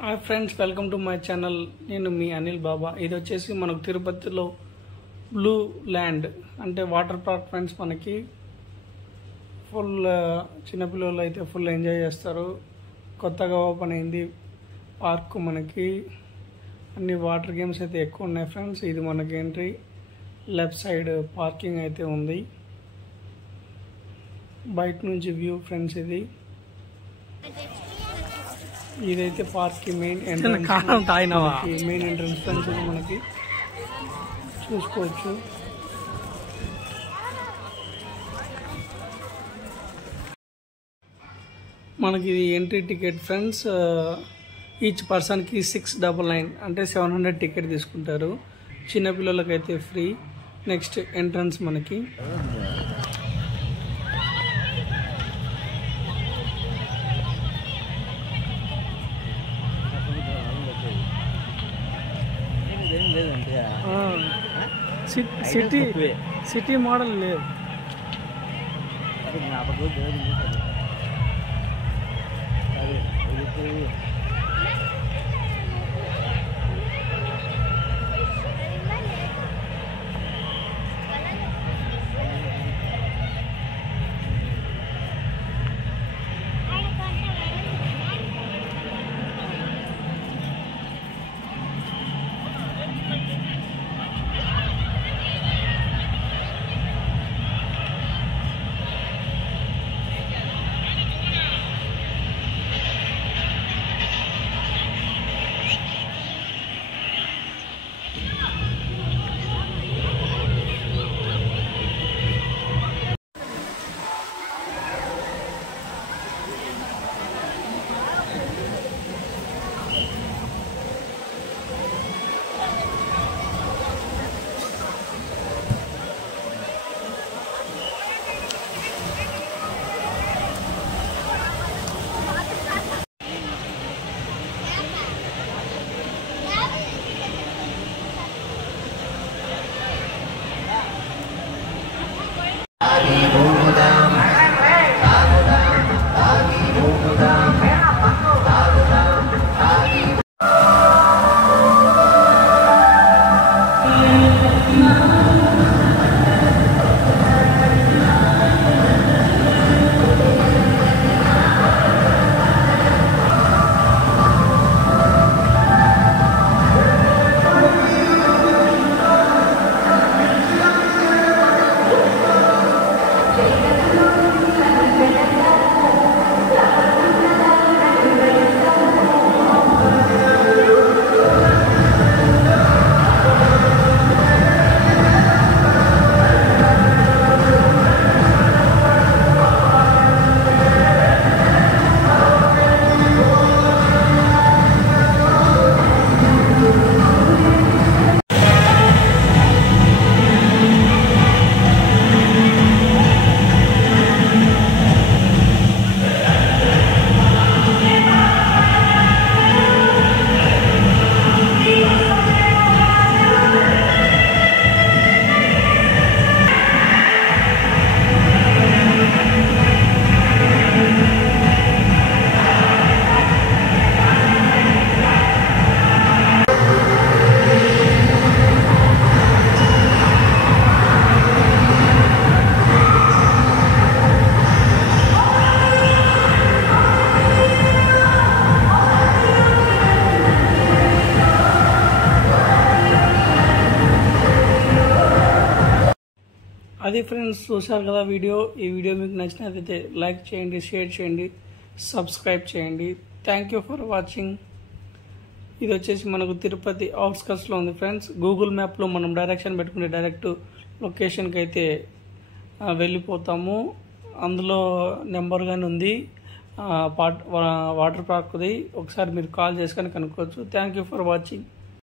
Hi friends, welcome to my channel. నేను మీ అనిల్ బాబా. ఇది వచ్చేసి మనకు తిరుపతిలో బ్లూ ల్యాండ్ అంటే వాటర్ పార్క్ ఫ్రెండ్స్. మనకి ఫుల్ చిన్నపిల్లలు అయితే ఫుల్ ఎంజాయ్ చేస్తారు. కొత్తగా ఓపెన్ అయింది పార్క్. మనకి అన్ని వాటర్ గేమ్స్ అయితే ఎక్కువ ఉన్నాయి ఫ్రెండ్స్. ఇది మనకి ఎంట్రీ. లెఫ్ట్ సైడ్ పార్కింగ్ అయితే ఉంది. బయట నుంచి వ్యూ ఫ్రెండ్స్. ఇదైతే పార్క్ కి main entrance. Main entrance friends. ఇది మనకి చూసుకోవచ్చు. మనకి ఇది ఎంట్రీ టికెట్ ఫ్రెండ్స్. ఈచ్ పర్సన్కి 699 అంటే 700 టికెట్ తీసుకుంటారు. చిన్నపిల్లలకైతే ఫ్రీ. నెక్స్ట్ ఎంట్రన్స్ మనకి. సిటీ మోడల్ లేదు. అది ఫ్రెండ్స్, చూశారు కదా వీడియో. ఈ వీడియో మీకు నచ్చినట్లయితే లైక్ చేయండి, షేర్ చేయండి, సబ్స్క్రైబ్ చేయండి. Thank you for watching. ఇది వచ్చేసి మనకు తిరుపతి అవుట్స్కట్స్లో ఉంది ఫ్రెండ్స్. గూగుల్ మ్యాప్లో మనం డైరెక్షన్ పెట్టుకునే డైరెక్ట్ లొకేషన్కి అయితే వెళ్ళిపోతాము. అందులో నెంబర్ కానీ ఉంది వాటర్ పార్క్ది. ఒకసారి మీరు కాల్ చేసుకొని కనుక్కోవచ్చు. Thank you for watching.